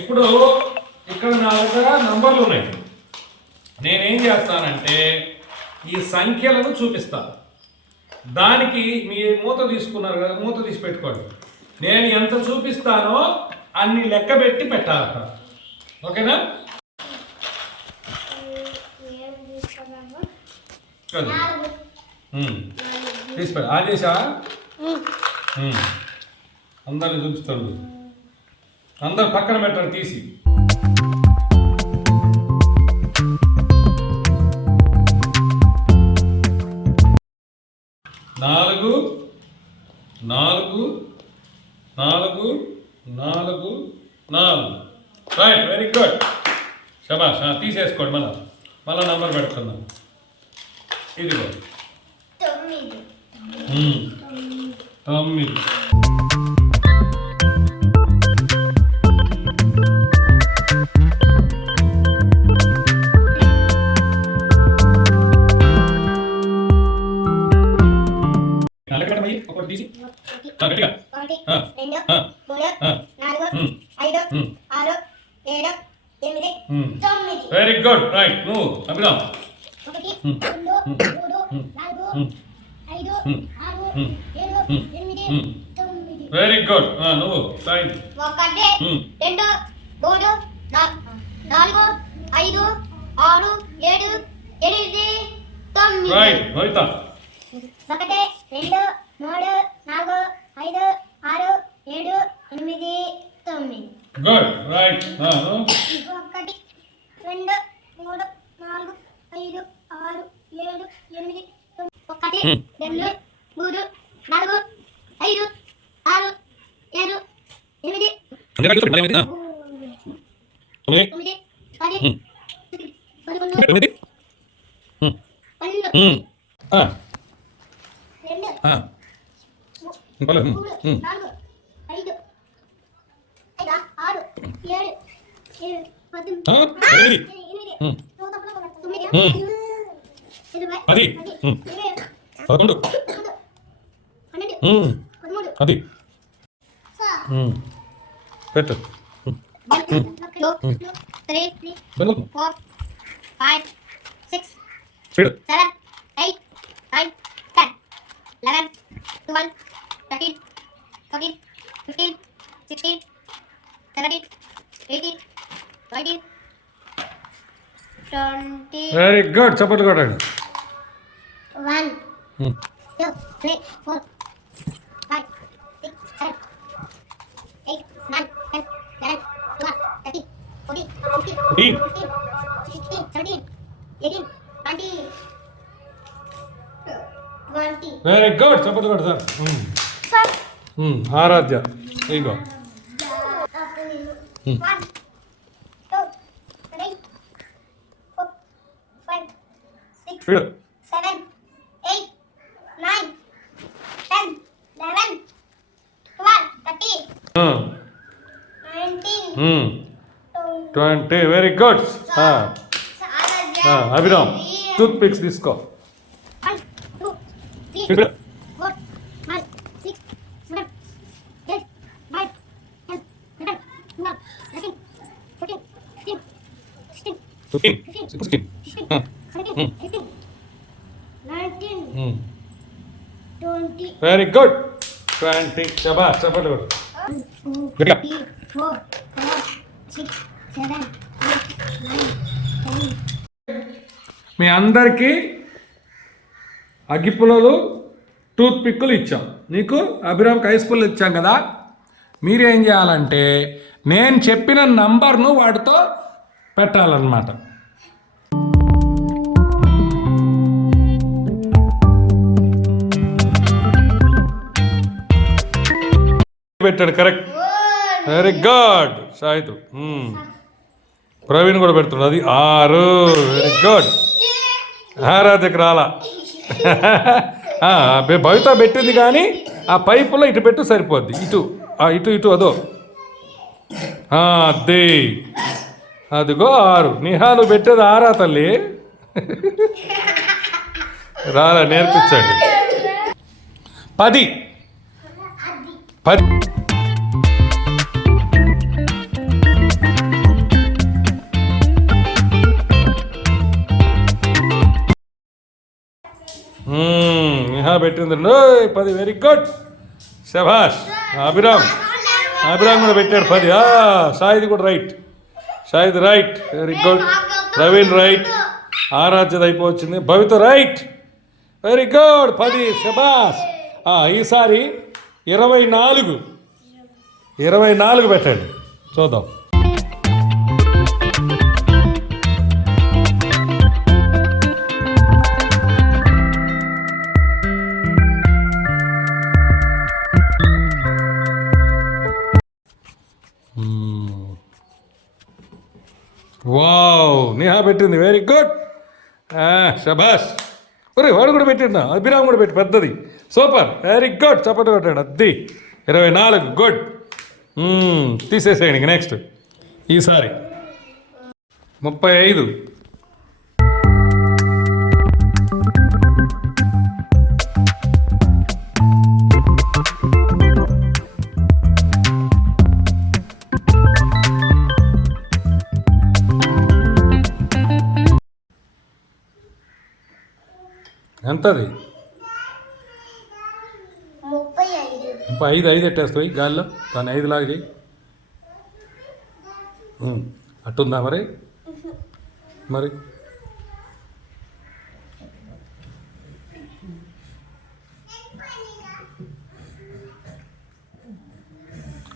ఇప్పుడు ఇక్కడ నా దగ్గర నంబర్లు ఉన్నాయి. నేనేం చేస్తానంటే ఈ సంఖ్యలను చూపిస్తాను. దానికి మీ మూత తీసుకున్నారు కదా మూత తీసి పెట్టుకోండి. నేను ఎంత చూపిస్తానో అన్ని లెక్క పెట్టి పెట్టాలి అక్కడ ఓకేనా? ఏం తీసుకున్నాము అది నాలుగు ఉమ్. తీసి పెట్టు ఆదేశా అందరిని చూపిస్తాడు అందరు పక్కన పెట్టారు తీసి. నాలుగు నాలుగు నాలుగు నాలుగు నాలుగు. రైట్ వెరీ గుడ్ శబాష్ తీసేసుకోండి మళ్ళా. మళ్ళా నంబర్ పెడుతున్నాం. ఇదిగో. తొమ్మిది. ఆరు ఉమ్. ఏడు ఉమ్. ఎనిమిది ఉమ్. తొమ్మిది. వెరీ గుడ్ నువ్వు. రైట్ ఒకటి ఉమ్. రెండు మూడు నా- నాలుగు ఐదు ఆరు ఏడు ఎనిమిది తొమ్మిది. రైట్ ఒకటి రెండు మూడు నాలుగు ఐదు ఆరు ఏడు ఎనిమిది తొమ్మిది. గుడ్ రైట్ ఒకటి రెండు మూడు నాలుగు ఐదు ఆరు ఏడు ఎనిమిది ఒకటి Hmm. రెండు మూడు నాలుగు ఐదు ఆరు ఏడు ఎనిమిది. తొమ్మిది పది Hmm. పదకొండు తొమ్మిది? పన్నెండు. ఆ, రెండు. ఆ. పర్లేదు. పది. పదకొండు అది. పెట్టు ఉమ్. One, two, three, వెళ్ళు. four, five, thirteen, fourteen, fifteen, sixteen, seventeen, eighteen, nineteen, twenty. Very good చప్పట్లు కొట్టండి two, three, four, five, six, seven, eight, nine, ten, eleven, twelve, thirteen, fourteen, fifteen, Fourteen. fifteen, sixteen, seventeen, eighteen, nineteen, twenty. Very good చప్పట్లు కొట్టు ఆరాధ్య ఇగో Hmm. చూడు. Twenty very good Abhiram toothpicks తీసుకో six, seven, eight, nine, ten. మీ అందరికీ అగ్గిపుల్లలు tooth పిక్కులు ఇచ్చాం. నీకు అభిరామ్ హై స్కూల్ ఇచ్చాం కదా? మీరేం చేయాలంటే నేను చెప్పిన నంబర్ను వాటితో పెట్టాలన్నమాట. పెట్టాడు కరెక్ట్ వెరీ గుడ్ సాయితు. Hmm. ప్రవీణ్ కూడా పెడుతున్నాడు అది ఆరు. వెరీ గుడ్ ఆరాధకు రాలా. భవిత పెట్టింది కానీ ఆ పైపులో ఇటు పెట్టు సరిపోద్ది. ఇటు ఆ, ఇటు ఇటు అదో. అదే అదిగో ఆరు. నిహా నువ్వు పెట్టేది ఆరా తల్లి. రారా నేర్పించండి. పది. పది. నిహా పెట్టింది. పది వెరీ గుడ్ శభాష్ అభిరామ్. అభిరామ్ కూడా పెట్టాడు పది. సాయిది కూడా right Shahid right. Very good Praveen right. ఆరాధ్యత అయిపోవచ్చింది. భవిత రైట్. వెరీ గుడ్ పది శబాస్ ఈసారి ఇరవై నాలుగు. ఇరవై నాలుగు పెట్టండి. చూద్దాం. వావ్ నేహా పెట్టింది వెరీ గుడ్ శబాష్ ఒరే వాడు కూడా పెట్టిండు? అభిరామ్ కూడా పెట్టి పెద్దది. సూపర్ వెరీ గుడ్ చప్పట్లు కొట్టాడు అద్ది. ఇరవై నాలుగు గుడ్ తీసేసేయండి ఇంక నెక్స్ట్ ఈసారి. ముప్పై ఐదు. ఎంతది ముప్పై ఐదు ఐదు ఎట్టేస్తాయి గాల్లో? దాన్ని ఐదు లాగి అట్టుందా మరి? మరి?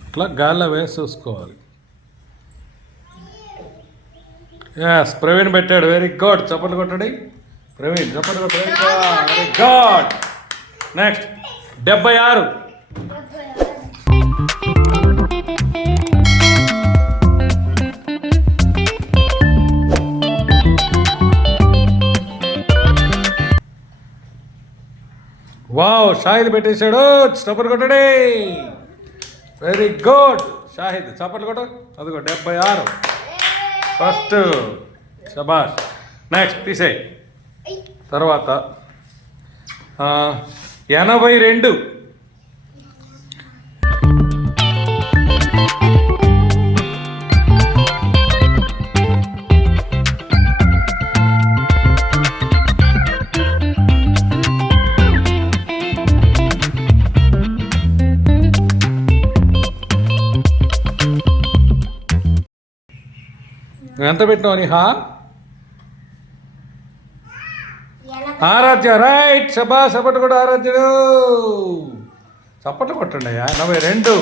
అట్లా గాల్లో వేసి చూసుకోవాలి. ఎస్ ప్రవీణ్ పెట్టాడు. వెరీ గుడ్ చప్పట్లు కొట్టండి. ప్రవీణ్ చప్పట్లు కొట్టాడు వెరీ నెక్స్ట్ డెబ్బై ఆరు. వావ్ షాహిద్ పెట్టేశాడు. చప్పట్లు కొట్టడే. వెరీ గుడ్ షాహిద్ చప్పట్లు కొట్టు. అదిగో డెబ్బై ఆరు. ఫస్ట్ శబాష్ నెక్స్ట్ తీసేయి. తర్వాత ఎనభై రెండు. ఎంత పెట్టినావు నిహా ఎనభై ఆరాధ్య రైట్ సభా సపట్లు కూడా ఆరాధ్యుడు. చప్పట్లు కొట్టండి అయ్యా ఎనభై రెండు.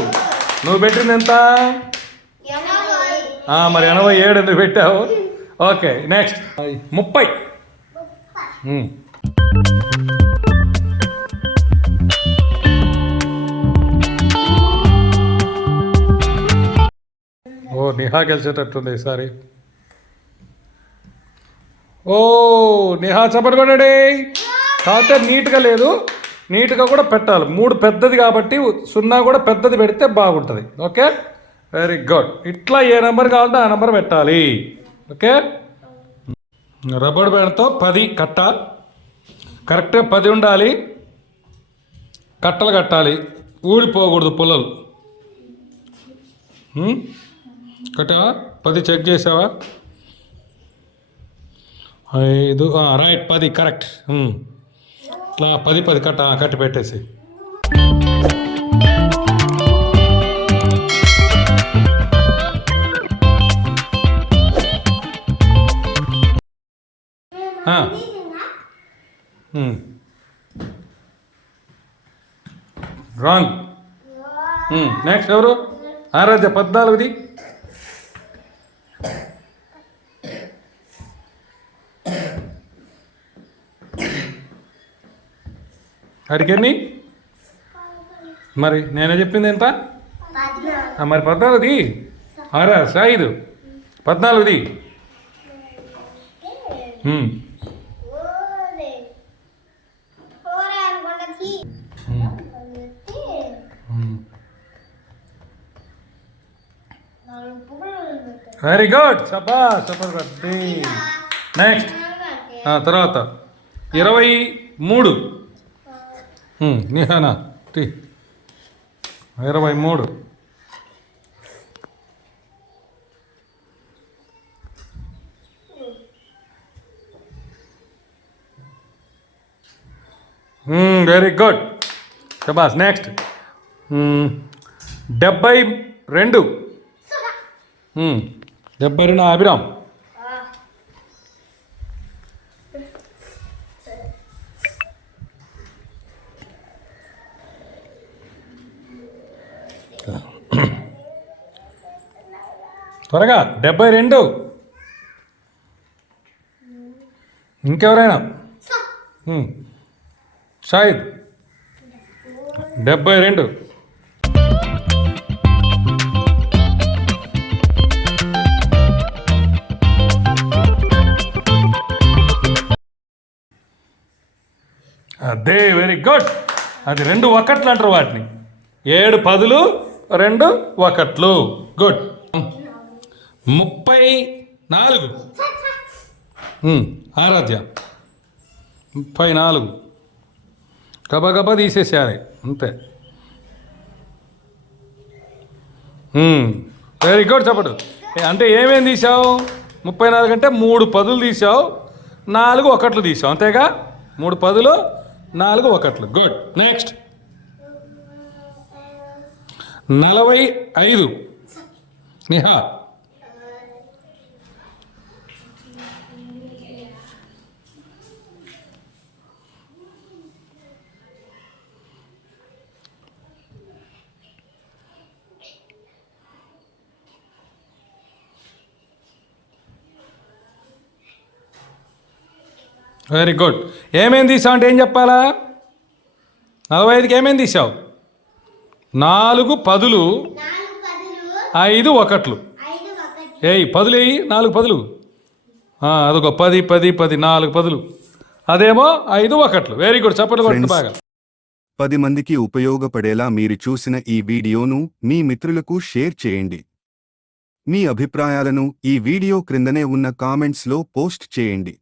నువ్వు పెట్టింది ఎంత? మరి ఎనభై ఏడు నువ్వు పెట్టావు? Okay next. ముప్పై. ఓ నిహా గెలిచేటట్టుంది ఈసారి. ఓ నిహా చప్పటి కొట్టండి. కాకపోతే నీట్గా లేదు. నీట్గా కూడా పెట్టాలి. మూడు పెద్దది కాబట్టి సున్నా కూడా పెద్దది పెడితే బాగుంటుంది. ఓకే? Very good. ఇట్లా ఏ నెంబర్ కావాలంటే ఆ నెంబర్ పెట్టాలి. ఓకే? రబ్బర్ బ్యాండ్తో పది కట్ట. కరెక్ట్గా పది ఉండాలి. కట్టలు కట్టాలి. ఊడిపోకూడదు పుల్లలు. కట్టావా పది చెక్ చేసావా? ఐదు రైట్ పది కరెక్ట్. ఇట్లా పది పది కట్ట కట్టి పెట్టేసి. రాంగ్. నెక్స్ట్ ఎవరు? ఆరాధ్య పద్నాలుగుది. అడిగని మరి నేనే చెప్పింది ఎంత? మరి పద్నాలుగుది? ఆరా సాయిదు. పద్నాలుగుది? Very good Saba super next తర్వాత. ఇరవై మూడు. నిహానా టీ ఇరవై మూడు. Very good. శబాస్ నెక్స్ట్. డెబ్బై రెండు. డెబ్బై రెండు అభిరామ్. త్వరగా డెబ్బై రెండు. ఇంకెవరైనా? మ్మ్. షాహిద్ డెబ్బై రెండు. అదే వెరీ గుడ్. అది రెండు ఒకట్లు అంటారు వాటిని. ఏడు పదులు రెండు ఒకట్లు గుడ్. ముప్పై నాలుగు. ఆరాధ్య. ముప్పై నాలుగు. గబగబా తీసేసేయాలి. అంతే. వెరీ గుడ్ చెప్పడు. అంటే ఏమేం తీసావు ముప్పై నాలుగు అంటే మూడు పదులు తీసావు నాలుగు ఒకట్లు తీసావు అంతేగా? మూడు పదులు నాలుగు ఒకట్లు. గుడ్ నెక్స్ట్ నలభై ఐదు. నిహా. వెరీ గుడ్ ఏమేం తీసావు అంటే ఏం చెప్పాలా? నలభై ఐదుకి ఏమేం తీసావు? నాలుగు పదులు ఐదు ఒకట్లు. ఏయ్ పదులు వేయి నాలుగు పదులు. అదొక పది పది పది నాలుగు పదులు. అదేమో ఐదు ఒకట్లు. వెరీ గుడ్ చప్పట్లు కొట్టు. బాగా. పది మందికి ఉపయోగపడేలా మీరు చూసిన ఈ వీడియోను మీ మిత్రులకు షేర్ చేయండి. మీ అభిప్రాయాలను ఈ వీడియో క్రిందనే ఉన్న కామెంట్స్లో పోస్ట్ చేయండి.